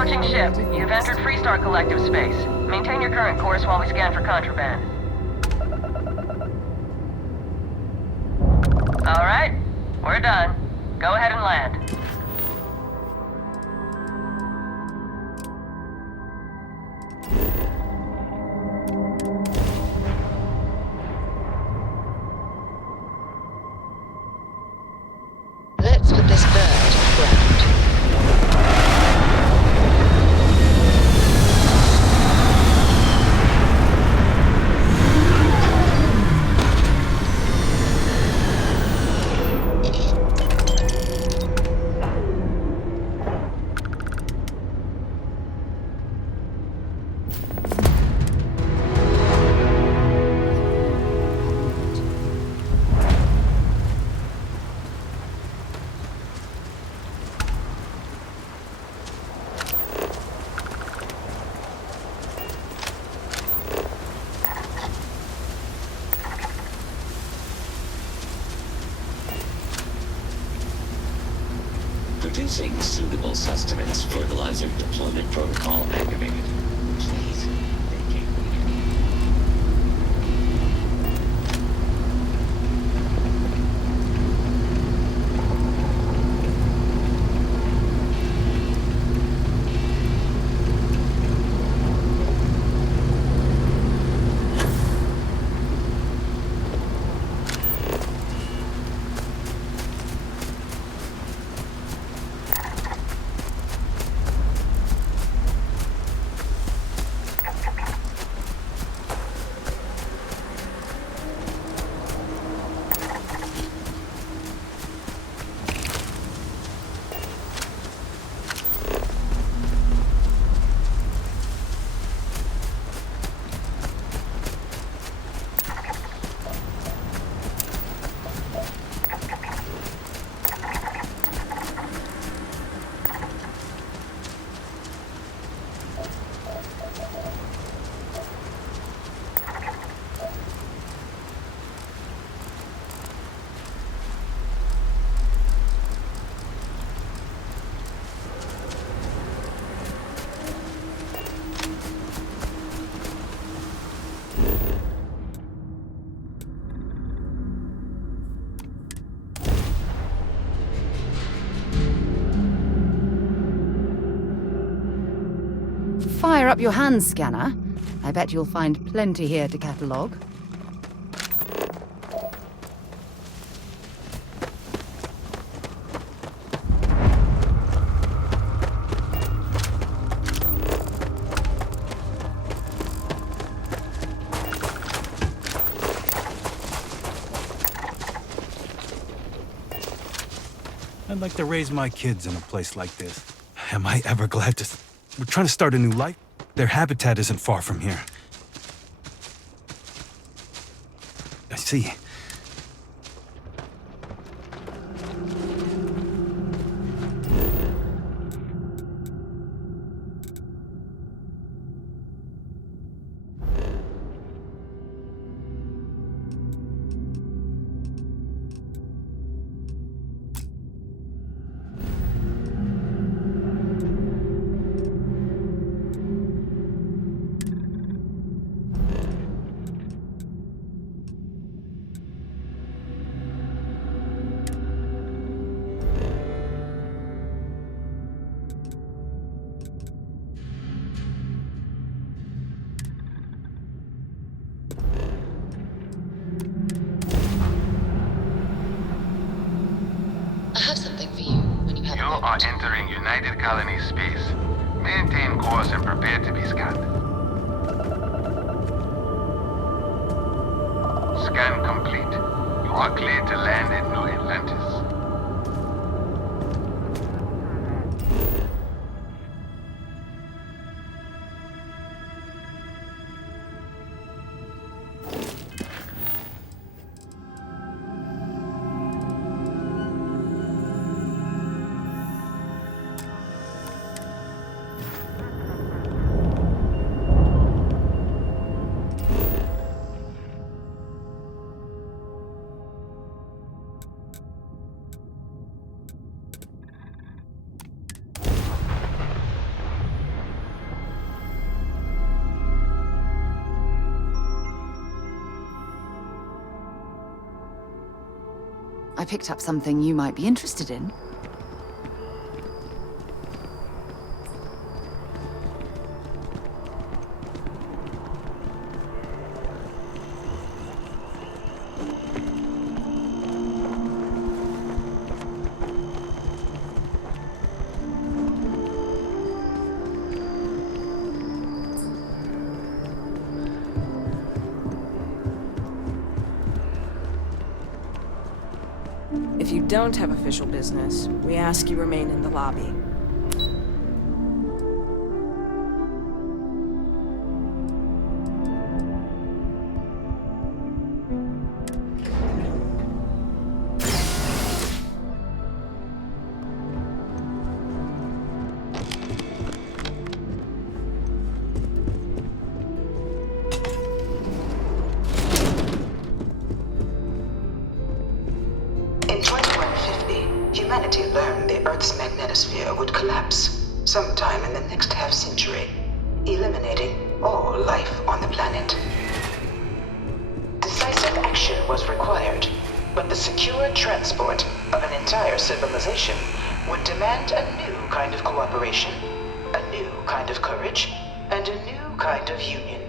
Approaching ship. You've entered Freestar Collective space. Maintain your current course while we scan for contraband. Alright, we're done. Go ahead and land. Let's put this bird on the ground. Producing suitable sustenance fertilizer deployment protocol activated. Please, thank you. Fire up your hand scanner. I bet you'll find plenty here to catalogue. I'd like to raise my kids in a place like this. Am I ever glad to... We're trying to start a new life. Their habitat isn't far from here. I see. You are entering United Colonies space. Maintain course and prepare to be scanned. Scan complete. You are cleared to land at New Atlantis. I picked up something you might be interested in. If you don't have official business, we ask you remain in the lobby. In 2150, humanity learned the Earth's magnetosphere would collapse sometime in the next half-century, eliminating all life on the planet. Decisive action was required, but the secure transport of an entire civilization would demand a new kind of cooperation, a new kind of courage, and a new kind of union.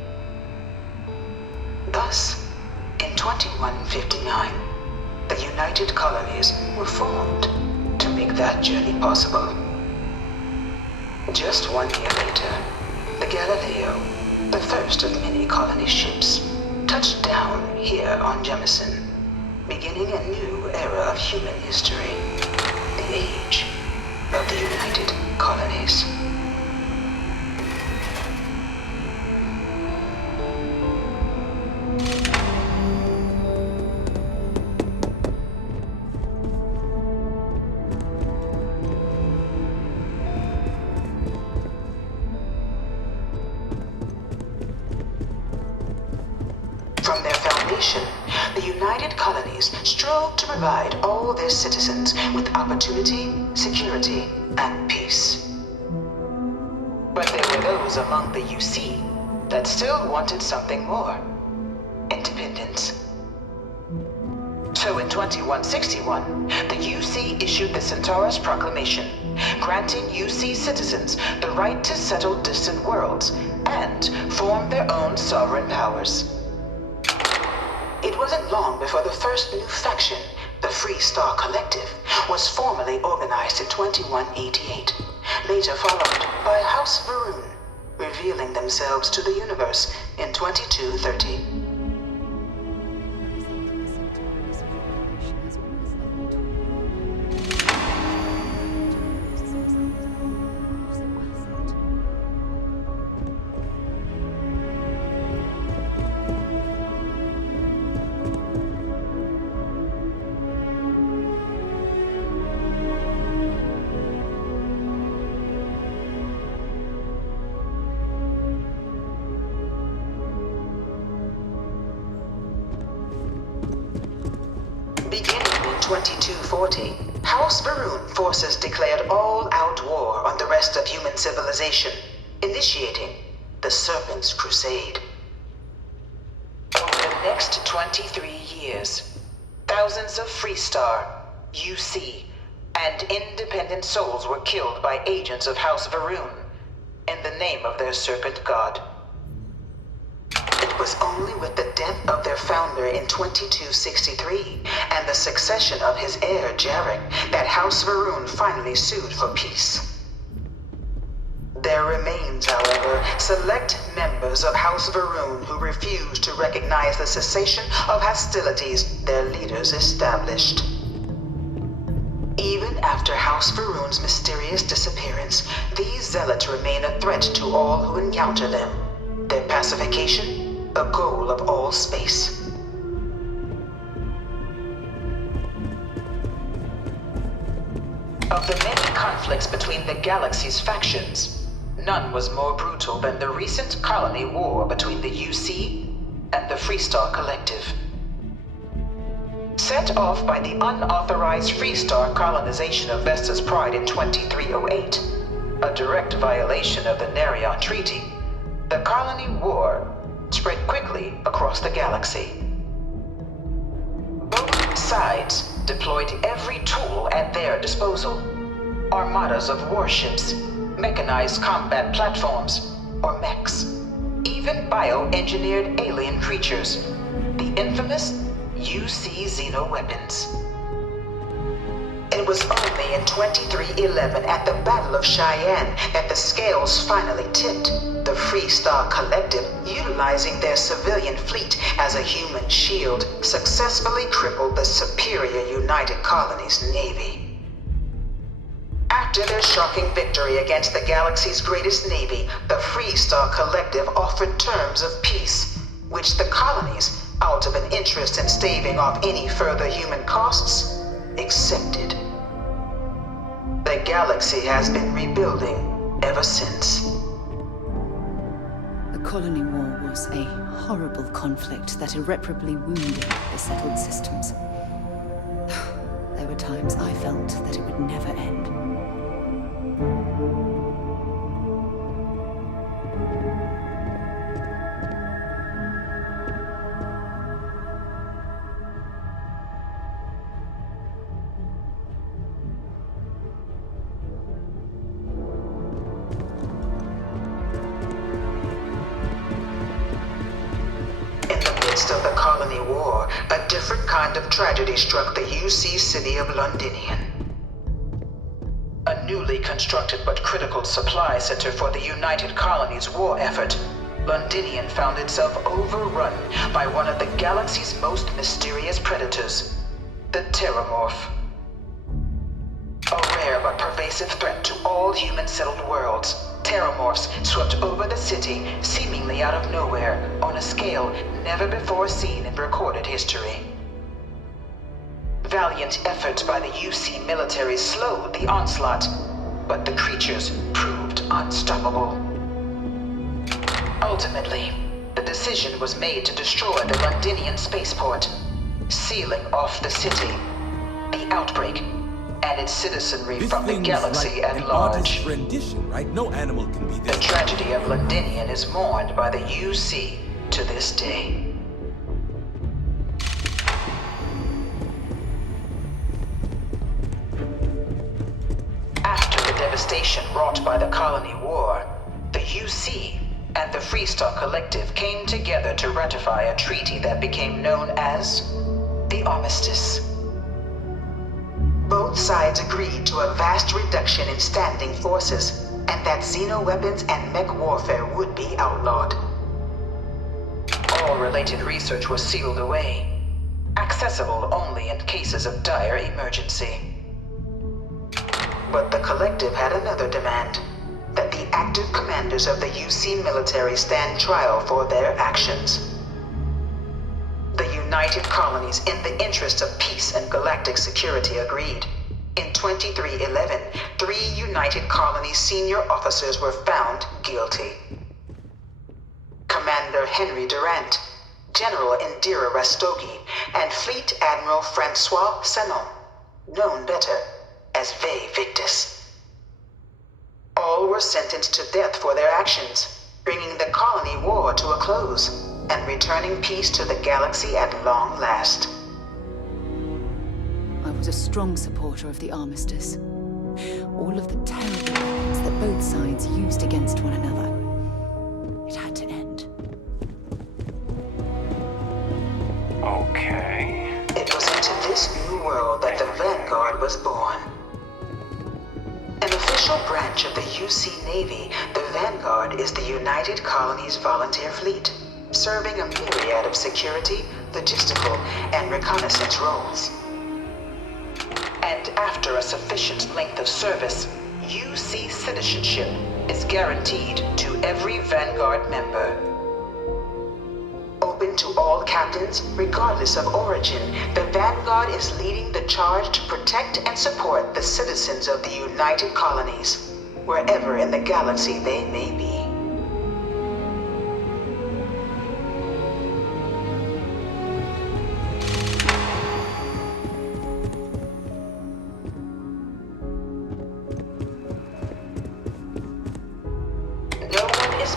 Thus, in 2159, the United Colonies were formed to make that journey possible. Just 1 year later, the Galileo, the first of many colony ships, touched down here on Jemison, beginning a new era of human history, the age of the United Colonies. From their foundation, the United Colonies strove to provide all their citizens with opportunity, security, and peace. But there were those among the UC that still wanted something more: independence. So in 2161, the UC issued the Centaurus Proclamation, granting UC citizens the right to settle distant worlds and form their own sovereign powers. It wasn't long before the first new faction, the Free Star Collective, was formally organized in 2188, later followed by House Varun, revealing themselves to the universe in 2230. Beginning in 2240, House Varun forces declared all-out war on the rest of human civilization, initiating the Serpent's Crusade. Over the next 23 years, thousands of Freestar, UC, and independent souls were killed by agents of House Varun in the name of their Serpent God. It was only with the death of their founder in 2263 and the succession of his heir, Jarek, that House Varun finally sued for peace. There remains, however, select members of House Varun who refuse to recognize the cessation of hostilities their leaders established. Even after House Varun's mysterious disappearance, these zealots remain a threat to all who encounter them. Their pacification, a goal of all space. Of the many conflicts between the galaxy's factions, none was more brutal than the recent colony war between the UC and the Freestar Collective. Set off by the unauthorized Freestar colonization of Vesta's Pride in 2308, a direct violation of the Nerion Treaty, the colony war spread quickly across the galaxy. Both sides deployed every tool at their disposal. Armadas of warships, mechanized combat platforms, or mechs. Even bioengineered alien creatures. The infamous UC xeno-weapons. It was only in 2311 at the Battle of Cheyenne that the scales finally tipped. The Freestar Collective, utilizing their civilian fleet as a human shield, successfully crippled the superior United Colonies Navy. After their shocking victory against the galaxy's greatest navy, the Freestar Collective offered terms of peace, which the colonies, out of an interest in staving off any further human costs, accepted. The galaxy has been rebuilding ever since. The Colony War was a horrible conflict that irreparably wounded the settled systems. There were times I felt that it would never end. Of the Colony War, a different kind of tragedy struck the UC city of Londinian. A newly constructed but critical supply center for the United Colonies' war effort, Londinian found itself overrun by one of the galaxy's most mysterious predators, the Terramorph. A rare but pervasive threat to all human-settled worlds, Terramorphs swept over the city, seemingly out of nowhere, on a scale never before seen in recorded history. Valiant efforts by the UC military slowed the onslaught, but the creatures proved unstoppable. Ultimately, the decision was made to destroy the Londinian spaceport, sealing off the city, the outbreak, and its citizenry from the galaxy at large. Rendition, right? No animal can be this. The tragedy of Londinian is mourned by the UC to this day. After the devastation wrought by the Colony War, the UC and the Freestar Collective came together to ratify a treaty that became known as the Armistice. Both sides agreed to a vast reduction in standing forces, and that xeno-weapons and mech warfare would be outlawed. All related research was sealed away, accessible only in cases of dire emergency. But the Collective had another demand, that the active commanders of the UC military stand trial for their actions. The United Colonies, in the interest of peace and galactic security, agreed. In 2311, 3 United Colonies senior officers were found guilty. Commander Henry Durant, General Indira Rastogi, and Fleet Admiral Francois Sanon, known better as Ve Victus. All were sentenced to death for their actions, bringing the Colony War to a close and returning peace to the galaxy at long last. I was a strong supporter of the Armistice. All of the terrible weapons that both sides used against one another. It had to end. Okay. It was into this new world that the Vanguard was born. An official branch of the UC Navy, the Vanguard is the United Colonies Volunteer Fleet, serving a myriad of security, logistical, and reconnaissance roles. And after a sufficient length of service, UC citizenship is guaranteed to every Vanguard member. Open to all captains, regardless of origin, the Vanguard is leading the charge to protect and support the citizens of the United Colonies, wherever in the galaxy they may be.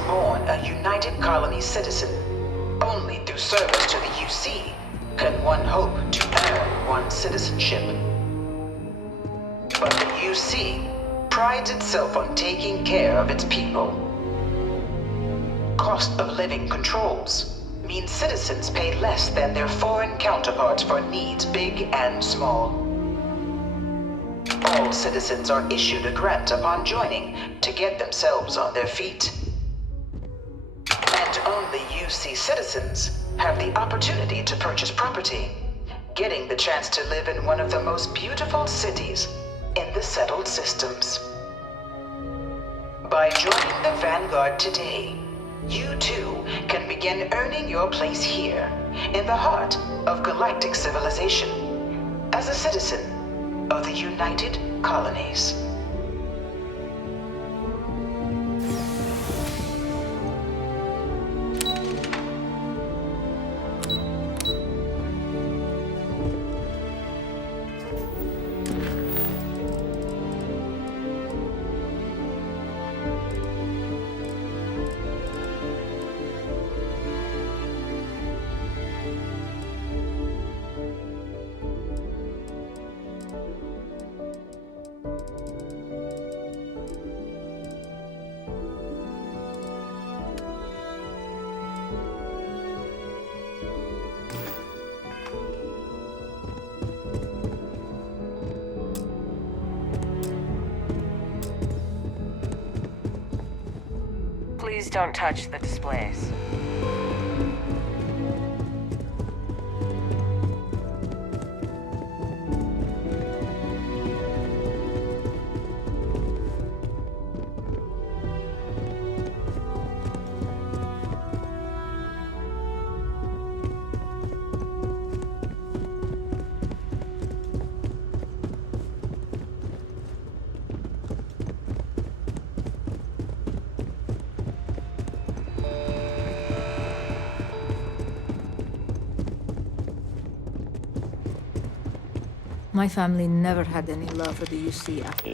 Born a United Colonies citizen. Only through service to the UC can one hope to earn one citizenship. But the UC prides itself on taking care of its people. Cost of living controls mean citizens pay less than their foreign counterparts for needs big and small. All citizens are issued a grant upon joining to get themselves on their feet. And only UC citizens have the opportunity to purchase property, getting the chance to live in one of the most beautiful cities in the settled systems. By joining the Vanguard today, you too can begin earning your place here, in the heart of galactic civilization, as a citizen of the United Colonies. Please don't touch the displays. My family never had any love for the UC after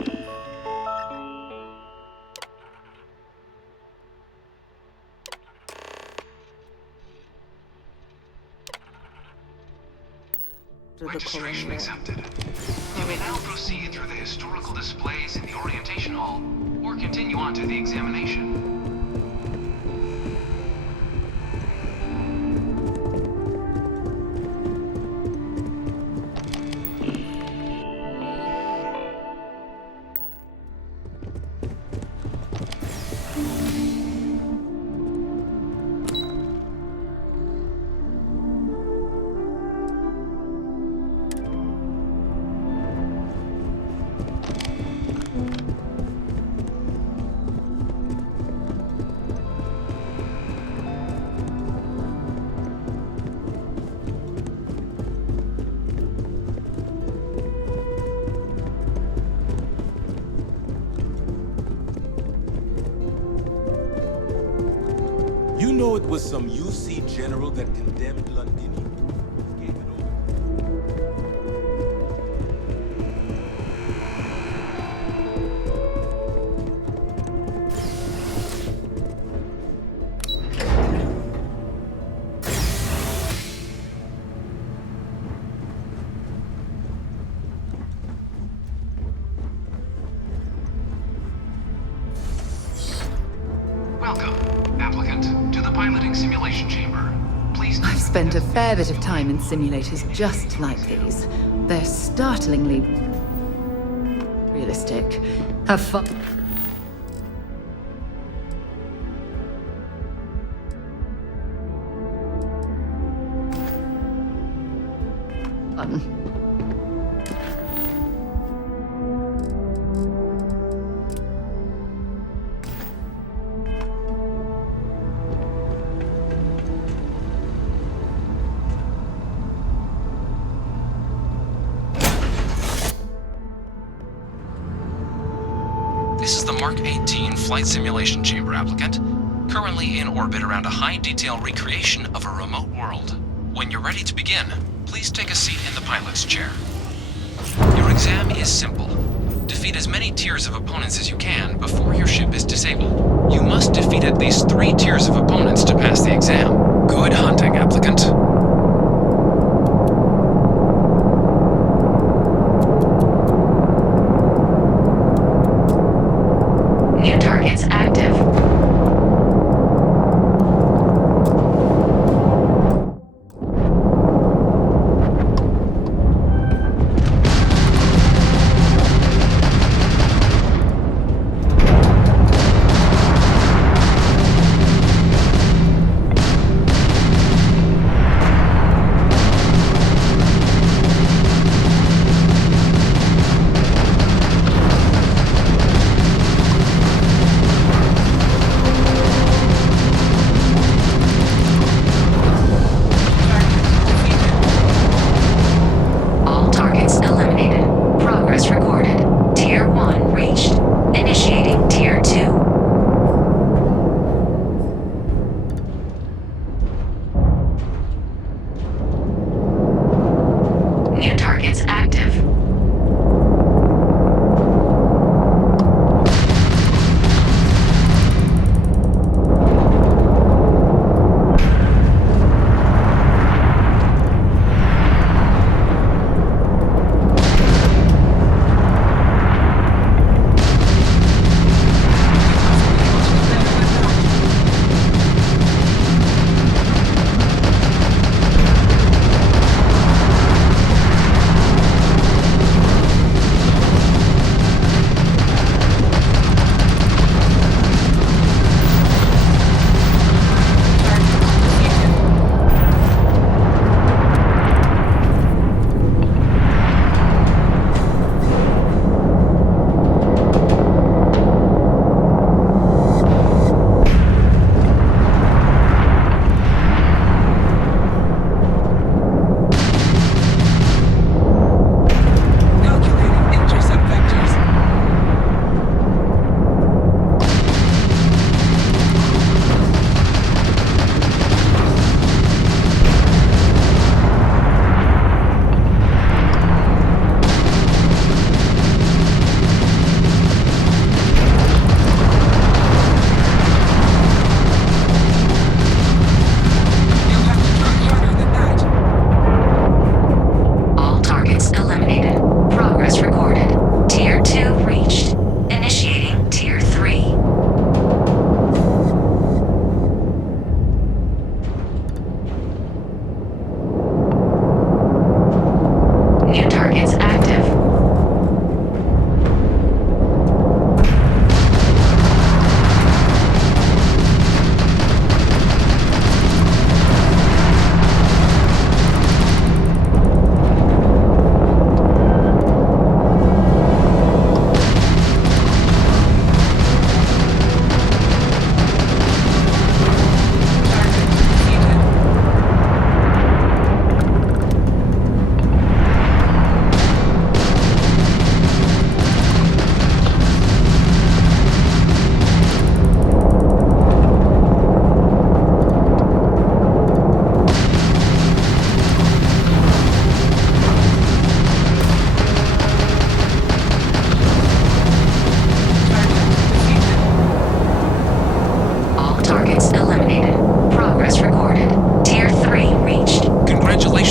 the Registration Colonies. accepted. You may now proceed through the historical displays in the orientation hall, or continue on to the examination. You know it was some UC general that condemned Londini. Gave it over. Welcome, applicant, to the piloting simulation chamber. Please. I've spent a fair bit of time in simulators just like these. They're startlingly realistic. Have fun. This is the Mark 18 Flight Simulation Chamber, applicant. Currently in orbit around a high-detail recreation of a remote world. When you're ready to begin, please take a seat in the pilot's chair. Your exam is simple. Defeat as many tiers of opponents as you can before your ship is disabled. You must defeat at least 3 tiers of opponents to pass the exam. Good hunting, applicant.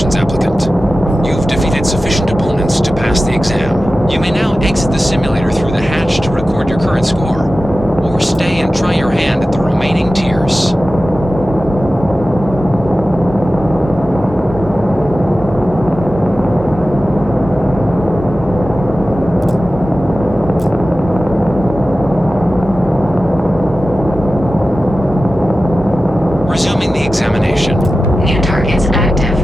Congratulations, applicant. You've defeated sufficient opponents to pass the exam. You may now exit the simulator through the hatch to record your current score, or stay and try your hand at the remaining tiers. Resuming the examination. New targets active.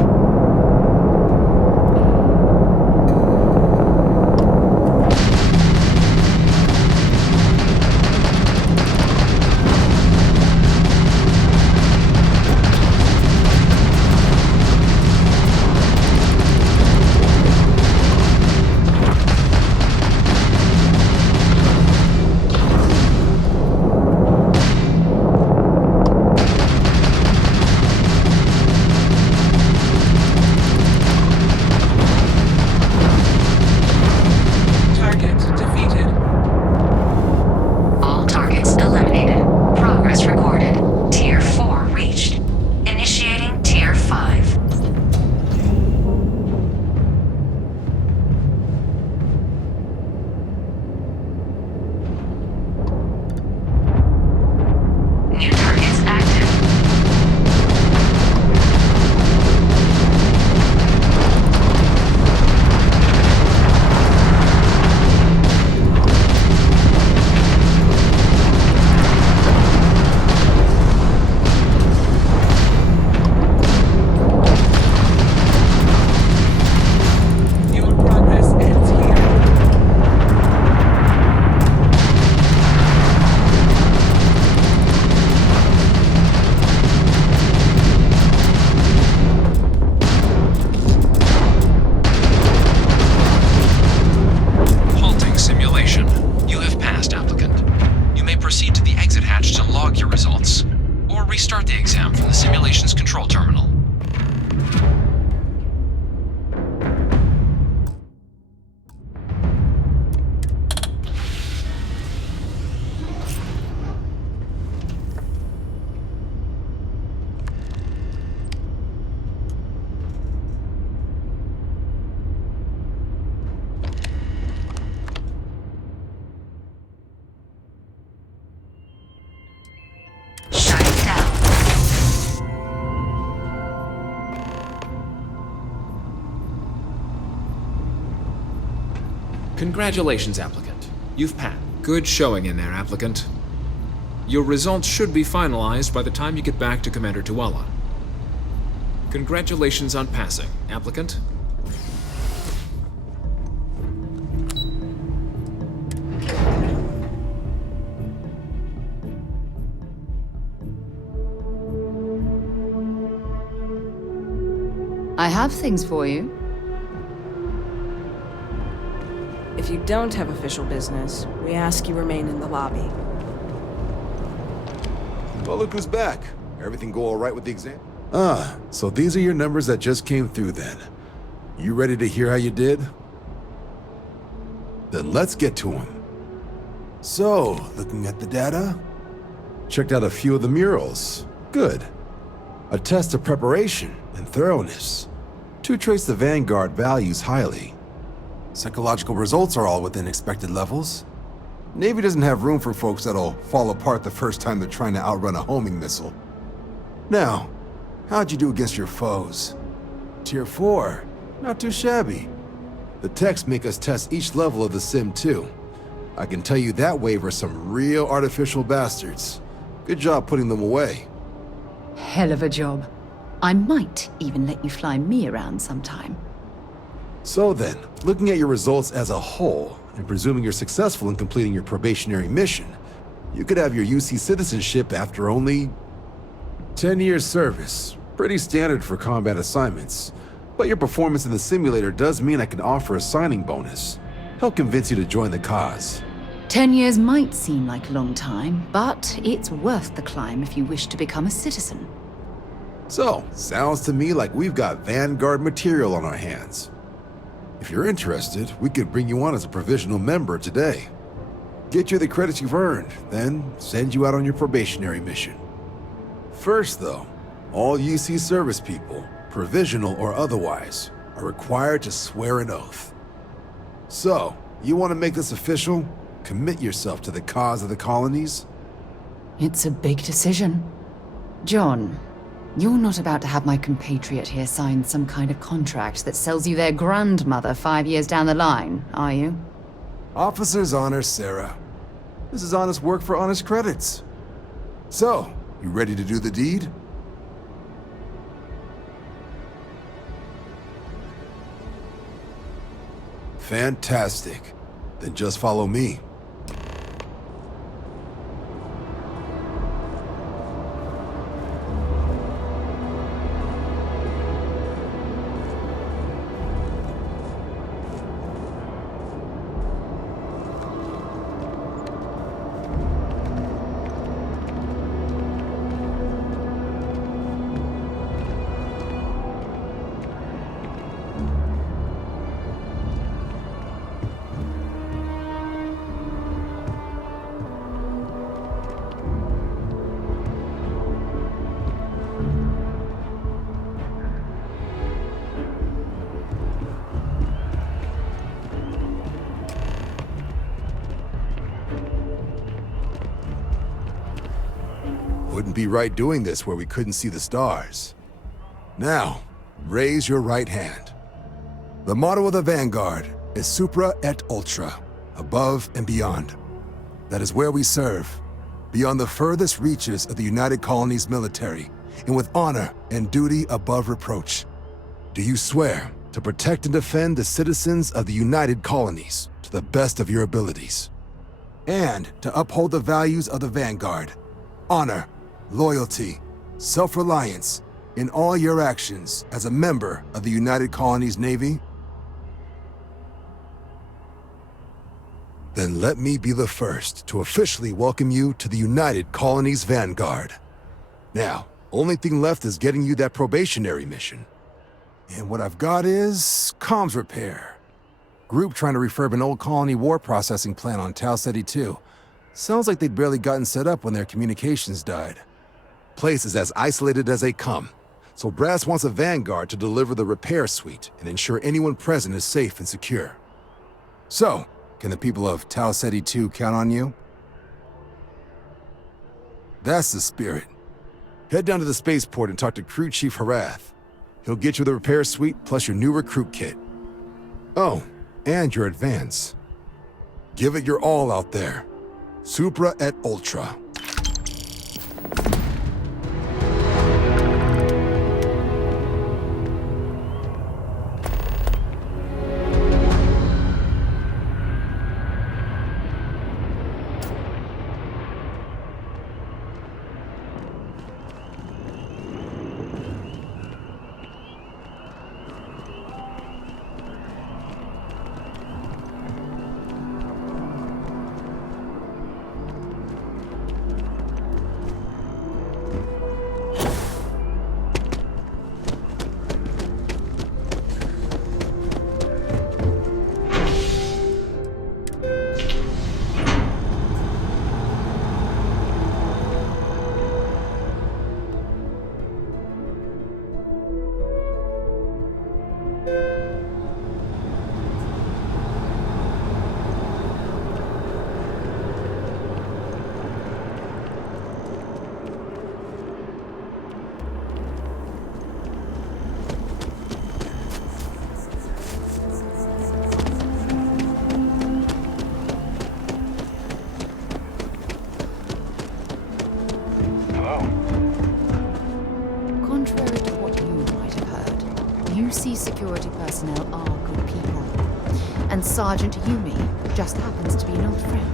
Target defeated. All targets eliminated. Progress recorded. Tier 4 reached. Initiating Tier 5. New targets active. Your progress ends here. Halting simulation. You have passed, applicant. You may proceed to the exit hatch to log your results, or restart the exam from the simulation's control terminal. Shut it down. Congratulations, applicant. You've passed. Good showing in there, applicant. Your results should be finalized by the time you get back to Commander Tuala. Congratulations on passing, applicant. I have things for you. If you don't have official business, we ask you remain in the lobby. Well, look who's back. Everything go all right with the exam? Ah, so these are your numbers that just came through then. You ready to hear how you did? Then let's get to them. So, looking at the data, checked out a few of the murals. Good. A test of preparation and thoroughness. 2 traits the Vanguard values highly. Psychological results are all within expected levels. Navy doesn't have room for folks that'll fall apart the first time they're trying to outrun a homing missile. Now, how'd you do against your foes? Tier 4, not too shabby. The techs make us test each level of the sim too. I can tell you that wave are some real artificial bastards. Good job putting them away. Hell of a job. I might even let you fly me around sometime. So then, looking at your results as a whole, and presuming you're successful in completing your probationary mission, you could have your UC citizenship after only 10 years service. Pretty standard for combat assignments. But your performance in the simulator does mean I can offer a signing bonus. Help convince you to join the cause. 10 years might seem like a long time, but it's worth the climb if you wish to become a citizen. So, sounds to me like we've got Vanguard material on our hands. If you're interested, we could bring you on as a provisional member today. Get you the credits you've earned, then send you out on your probationary mission. First though, all UC service people, provisional or otherwise, are required to swear an oath. So, you want to make this official? Commit yourself to the cause of the colonies? It's a big decision. John, you're not about to have my compatriot here sign some kind of contract that sells you their grandmother 5 years down the line, are you? Officer's honor, Sarah. This is honest work for honest credits. So, you ready to do the deed? Fantastic. Then just follow me. Wouldn't be right doing this where we couldn't see the stars. Now, raise your right hand. The motto of the Vanguard is Supra et Ultra, above and beyond. That is where we serve, beyond the furthest reaches of the United Colonies military, and with honor and duty above reproach. Do you swear to protect and defend the citizens of the United Colonies to the best of your abilities? And to uphold the values of the Vanguard, honor, loyalty, self-reliance in all your actions as a member of the United Colonies Navy? Then let me be the first to officially welcome you to the United Colonies Vanguard. Now, only thing left is getting you that probationary mission. And what I've got is comms repair. Group trying to refurb an old colony war processing plant on Tau Ceti 2. Sounds like they'd barely gotten set up when their communications died. Place is as isolated as they come, so Brass wants a Vanguard to deliver the repair suite and ensure anyone present is safe and secure. So, can the people of Tau Ceti 2 count on you? That's the spirit. Head down to the spaceport and talk to Crew Chief Harath. He'll get you the repair suite plus your new recruit kit. Oh, and your advance. Give it your all out there. Supra et Ultra. Security personnel are good people, and Sergeant Yumi just happens to be an old friend.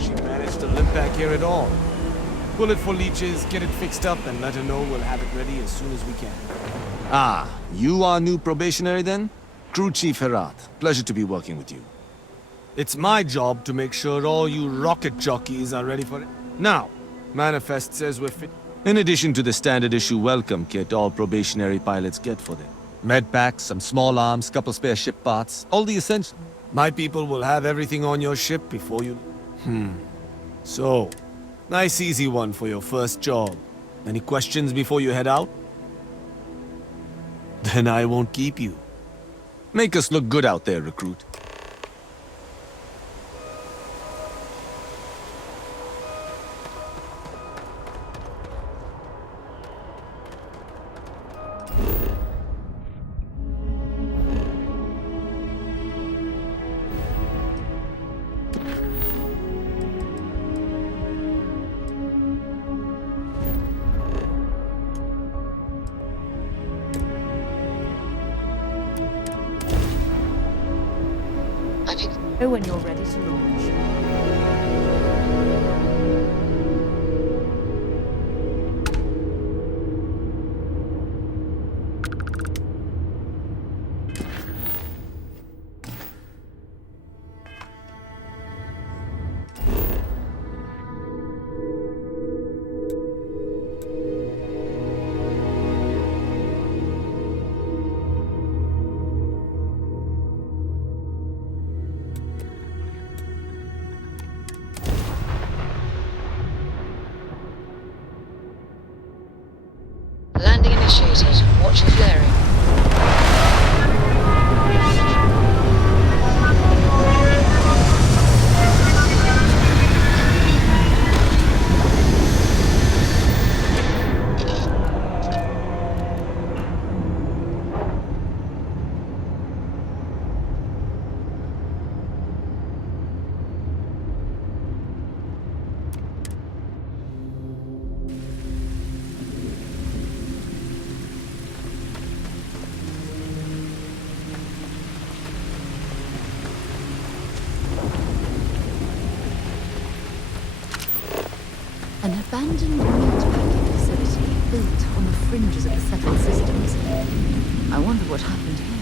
She managed to limp back here at all. Pull it for leeches, get it fixed up, and let her know we'll have it ready as soon as we can. Ah, you are new probationary then? Crew Chief Herath, pleasure to be working with you. It's my job to make sure all you rocket jockeys are ready for it. Now, manifest says we're fit. In addition to the standard issue welcome kit all probationary pilots get for them, Med packs, some small arms, couple spare ship parts, all the essentials. My people will have everything on your ship before you... So, nice easy one for your first job. Any questions before you head out? Then I won't keep you. Make us look good out there, recruit. When you're ready to launch. Landing initiated. Watch the flaring. An abandoned meatpacking facility built on the fringes of the settled systems. I wonder what happened here.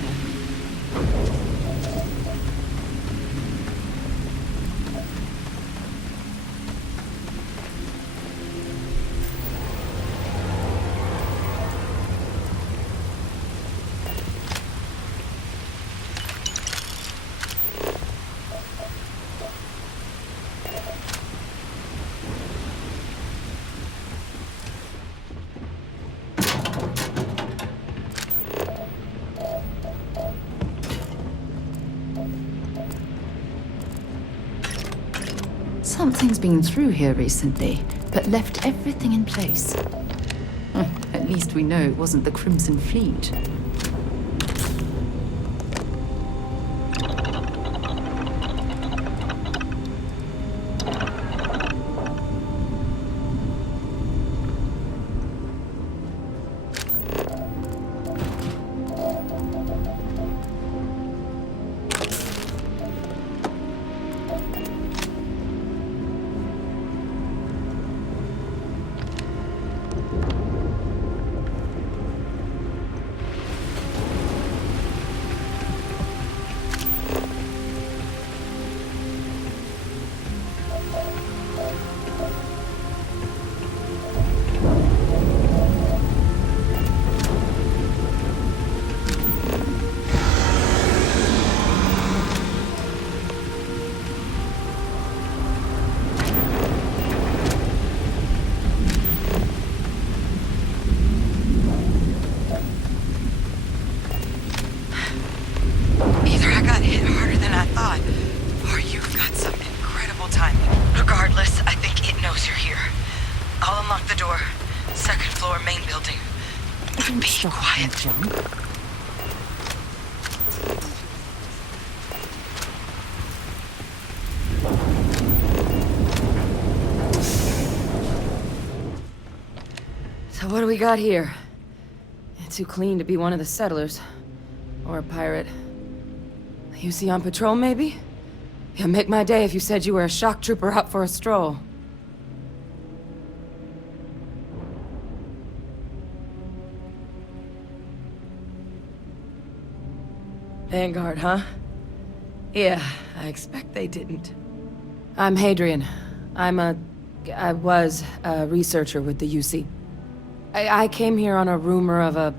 Something's been through here recently, but left everything in place. At least we know it wasn't the Crimson Fleet. So what do we got here? Too clean to be one of the settlers. Or a pirate. You see on patrol, maybe? Yeah, make my day if you said you were a shock trooper out for a stroll. Vanguard, huh? Yeah, I expect they didn't. I'm Hadrian. I was a researcher with the UC. I came here on a rumor of a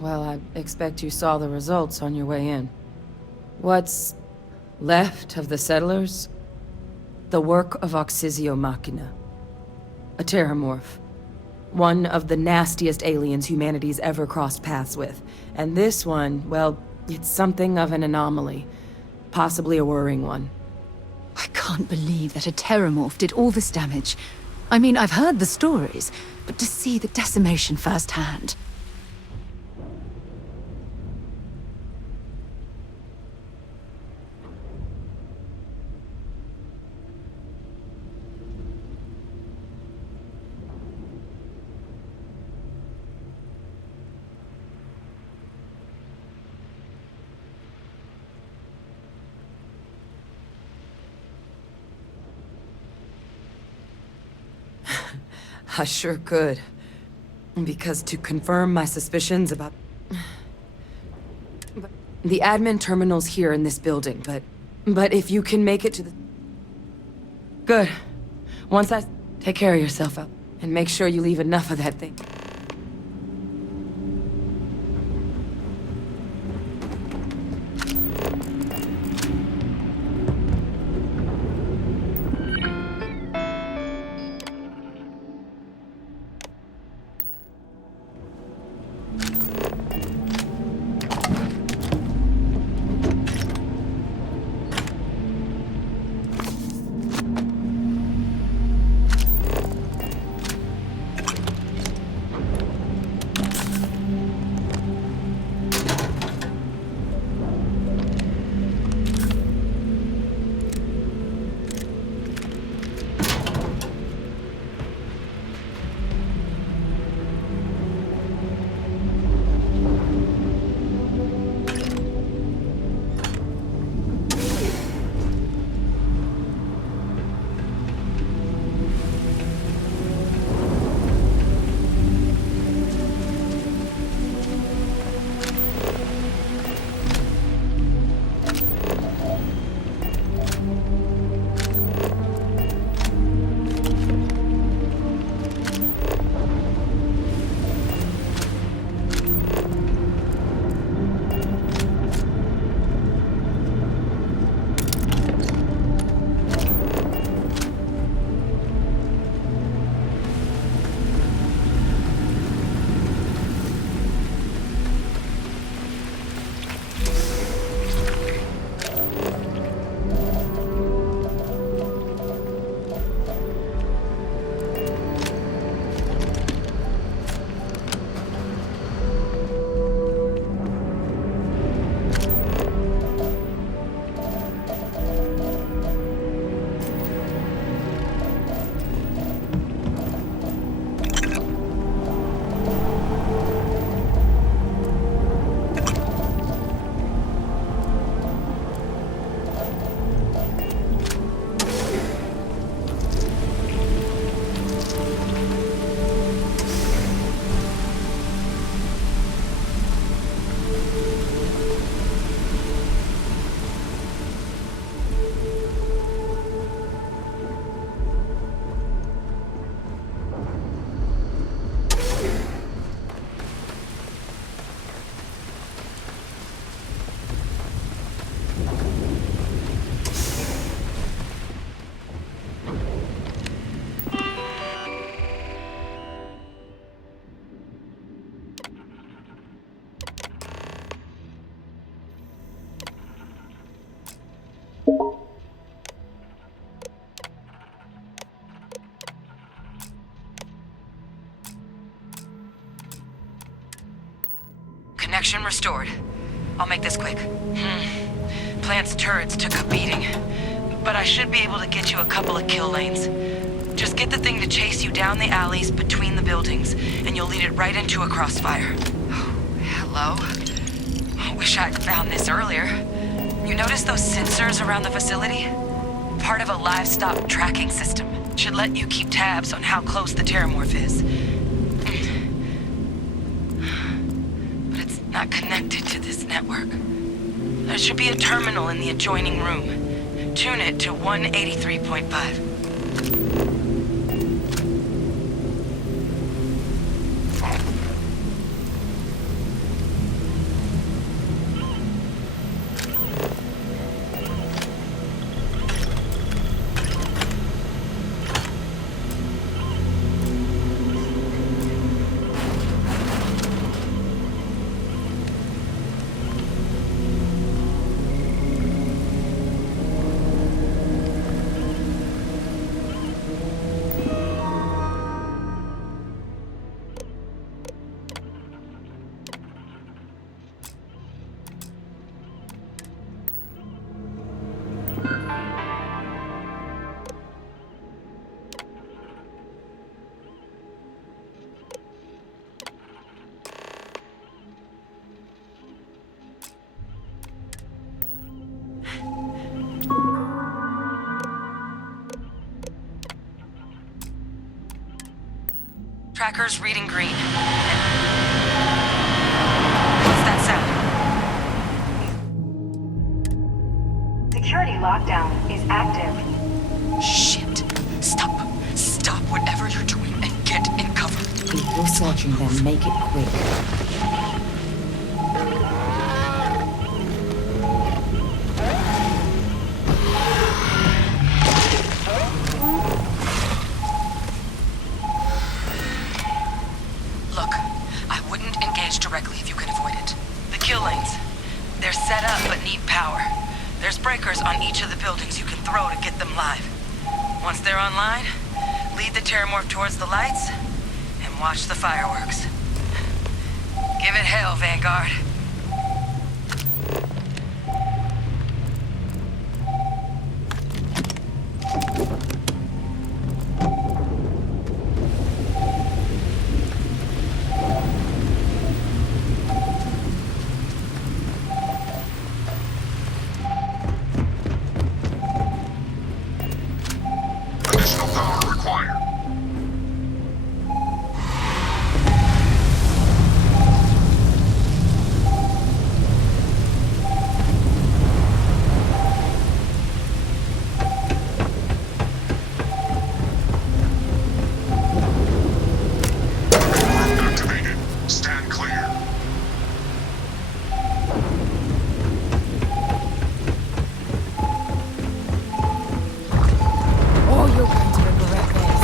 Well, I expect you saw the results on your way in. What's left of the settlers? The work of Oxysio Machina. A terramorph. One of the nastiest aliens humanity's ever crossed paths with. And this one, well, it's something of an anomaly. Possibly a worrying one. I can't believe that a terramorph did all this damage. I mean, I've heard the stories, but to see the decimation firsthand. I sure could. Because to confirm my suspicions about... The admin terminal's here in this building, but if you can make it to the... Good. Once I... Take care of yourself out, and make sure you leave enough of that thing. Connection restored. I'll make this quick. Plant's turrets took a beating, but I should be able to get you a couple of kill lanes. Just get the thing to chase you down the alleys between the buildings, and you'll lead it right into a crossfire. Oh, hello? Wish I'd found this earlier. You notice those sensors around the facility? Part of a livestock tracking system. Should let you keep tabs on how close the terramorph is. But it's not connected to this network. There should be a terminal in the adjoining room. Tune it to 183.5. Tracker's reading green. What's that sound? Security lockdown is active. Shit. Stop whatever you're doing and get in cover. If you're searching, then make it quick. Look, I wouldn't engage directly if you can avoid it. The kill lanes. They're set up but need power. There's breakers on each of the buildings you can throw to get them live. Once they're online, lead the terramorph towards the lights and watch the fireworks. Give it hell, Vanguard. Additional power required. Activated. Stand clear. Oh, you're going to regret this.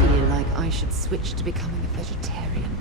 Feel like I should switch to becoming a vegetarian.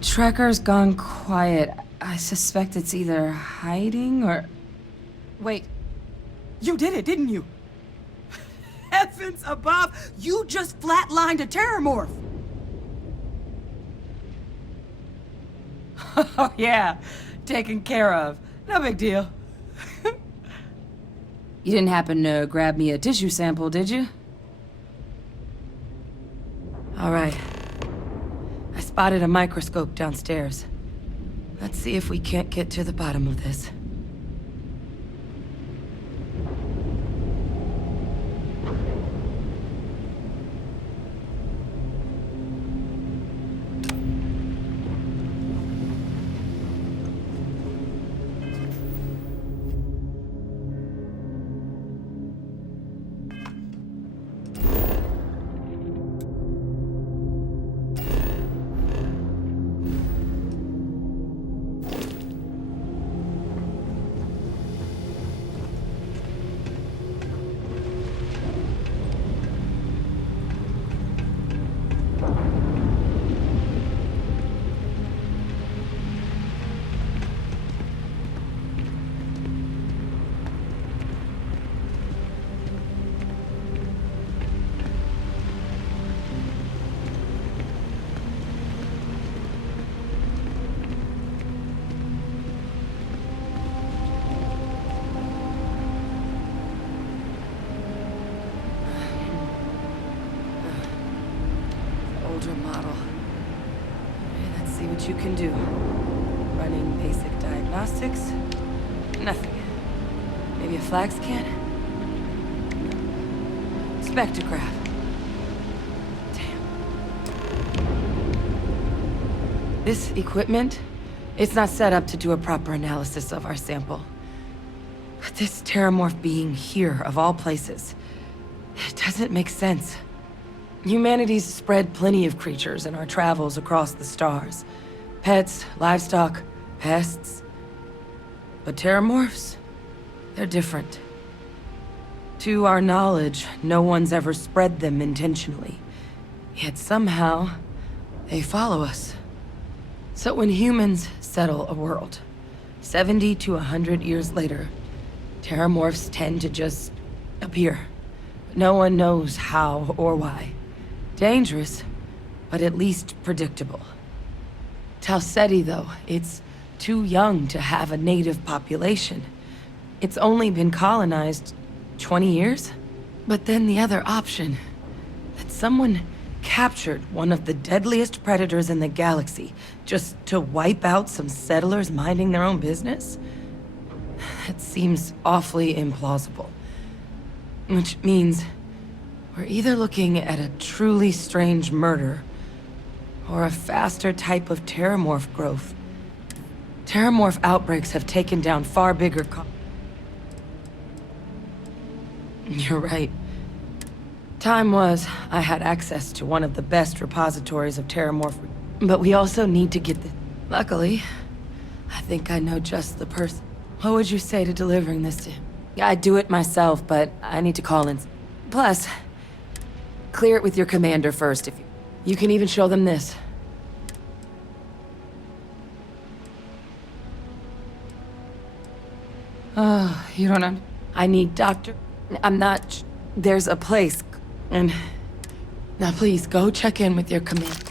Tracker's gone quiet. I suspect it's either hiding or... Wait. You did it, didn't you? Heavens above! You just flatlined a terramorph! Oh, yeah. Taken care of. No big deal. You didn't happen to grab me a tissue sample, did you? All right. I spotted a microscope downstairs. Let's see if we can't get to the bottom of this. what you can do. Running basic diagnostics? Nothing. Maybe a flag scan? No. Spectrograph. Damn. This equipment, it's not set up to do a proper analysis of our sample. But this terramorph being here, of all places, it doesn't make sense. Humanity's spread plenty of creatures in our travels across the stars. Pets, livestock, pests. But terramorphs? They're different. To our knowledge, no one's ever spread them intentionally. Yet somehow, they follow us. So when humans settle a world, 70 to 100 years later, terramorphs tend to just appear. No one knows how or why. Dangerous, but at least predictable. Tau Ceti, though, it's too young to have a native population. It's only been colonized 20 years? But then the other option, that someone captured one of the deadliest predators in the galaxy just to wipe out some settlers minding their own business? That seems awfully implausible. Which means we're either looking at a truly strange murder or a faster type of terramorph growth. Terramorph outbreaks have taken down far bigger You're right. Time was, I had access to one of the best repositories of terramorph, but we also need to get the... Luckily, I think I know just the person. What would you say to delivering this to him? I'd do it myself, but I need to call in. Plus, clear it with your commander first if you can even show them this. Oh, you don't know. I need doctor. I'm not. There's a place. And now please go check in with your commander.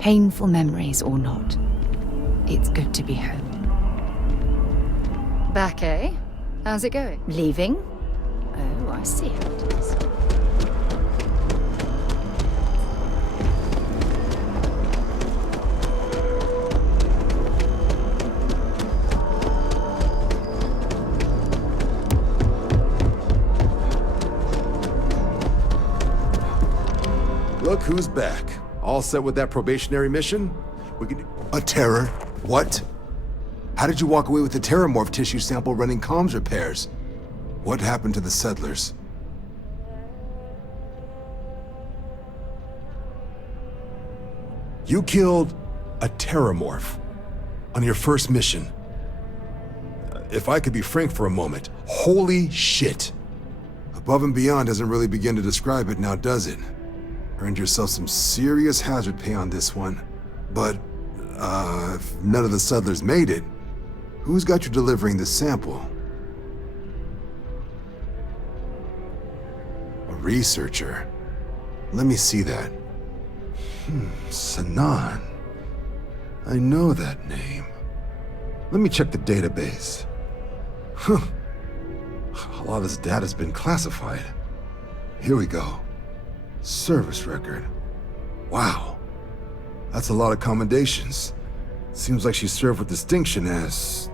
Painful memories or not, it's good to be home. Back, eh? How's it going? Leaving? Oh, I see how it is. Look who's back. All set with that probationary mission? We can... A terror? What? How did you walk away with the terramorph tissue sample running comms repairs? What happened to the settlers? You killed a terramorph on your first mission. If I could be frank for a moment, holy shit. Above and beyond doesn't really begin to describe it now, does it? Earned yourself some serious hazard pay on this one. But, if none of the settlers made it, who's got you delivering the sample? A researcher. Let me see that. Sanan. I know that name. Let me check the database. Huh. A lot of this data's been classified. Here we go. Service record. Wow. That's a lot of commendations. Seems like she served with distinction as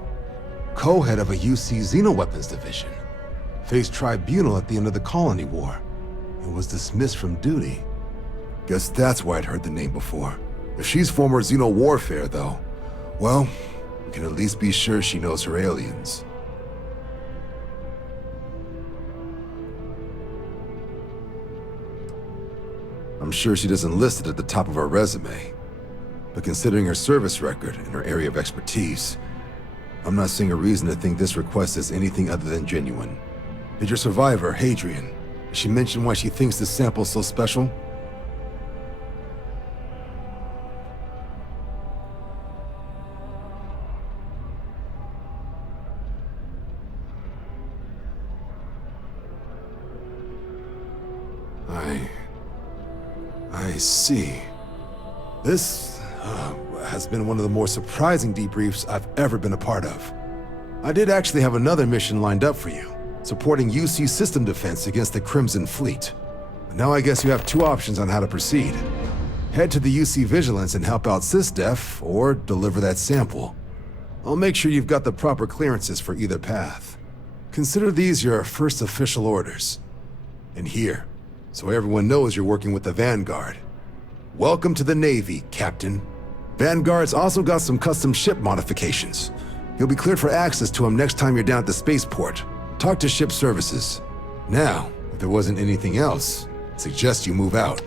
co-head of a UC Xenoweapons division. Faced tribunal at the end of the Colony War and was dismissed from duty. Guess that's why I'd heard the name before. If she's former Xeno warfare, though, well, we can at least be sure she knows her aliens. I'm sure she doesn't list it at the top of her resume, but considering her service record and her area of expertise, I'm not seeing a reason to think this request is anything other than genuine. Did your survivor, Hadrian, did she mention why she thinks this sample's so special? I see. This has been one of the more surprising debriefs I've ever been a part of. I did actually have another mission lined up for you, supporting UC system defense against the Crimson Fleet. But now I guess you have two options on how to proceed. Head to the UC Vigilance and help out SysDef, or deliver that sample. I'll make sure you've got the proper clearances for either path. Consider these your first official orders. And here, so everyone knows you're working with the Vanguard. Welcome to the Navy, Captain. Vanguard's also got some custom ship modifications. You'll be cleared for access to them next time you're down at the spaceport. Talk to ship services. Now, if there wasn't anything else, I'd suggest you move out.